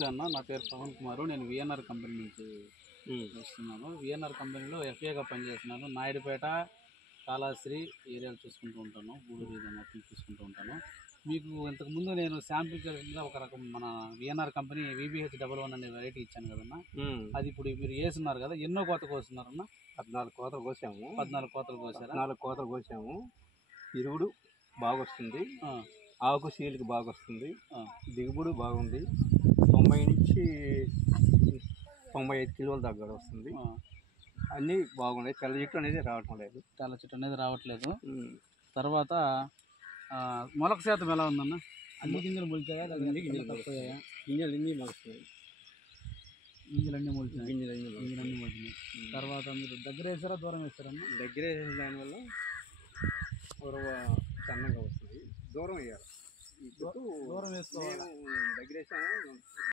నమస్తే అన్న, నా పేరు పవన్ కుమారు. నేను విఎన్ఆర్ కంపెనీ నుంచి వస్తున్నాను. విఎన్ఆర్ కంపెనీలో ఎఫ్ఏగా పనిచేస్తున్నాను. నాయుడుపేట, కాళాశ్రీ ఏరియాలు చూసుకుంటూ ఉంటాను. గూడూరు ఏరియా మొత్తం చూసుకుంటూ ఉంటాను. మీకు ఇంతకుముందు నేను శాంపిల్ కింద ఒక రకం మన విఎన్ఆర్ కంపెనీ VBH11 అనే వెరైటీ ఇచ్చాను కదన్నా. అది ఇప్పుడు మీరు వేస్తున్నారు కదా, ఎన్నో కోతలు కోస్తున్నారన్న? 14 కోతలు కోసాము. 14 కోతలు కోసారా? 14 కోతలు కోసాము. ఇరుగుడు బాగా వస్తుంది, ఆకు సీలికి బాగా వస్తుంది, దిగుబడి బాగుంది. 90 నుంచి 95 కిలోల దగ్గర వస్తుంది. అన్నీ బాగున్నాయి. తెల్ల చెట్టు అనేది రావటం లేదు. తెల్ల చెట్టు అనేది రావట్లేదు. తర్వాత మొలక శాతం ఎలా ఉందన్న? అన్ని గింజలు మొలిచాయా? గింజలు తక్కువయ్యా? గింజలన్నీ మొలుస్తున్నాయి. గింజలన్నీ మొలిచినాయి. తర్వాత మీరు దగ్గర వేసారా, దూరం వేసారన్నా? దగ్గర వేసిన దానివల్ల సన్నంగా వస్తుంది. దూరం వేయాలి. దూరం వేసుకోవాలి. దగ్గర వేసాము.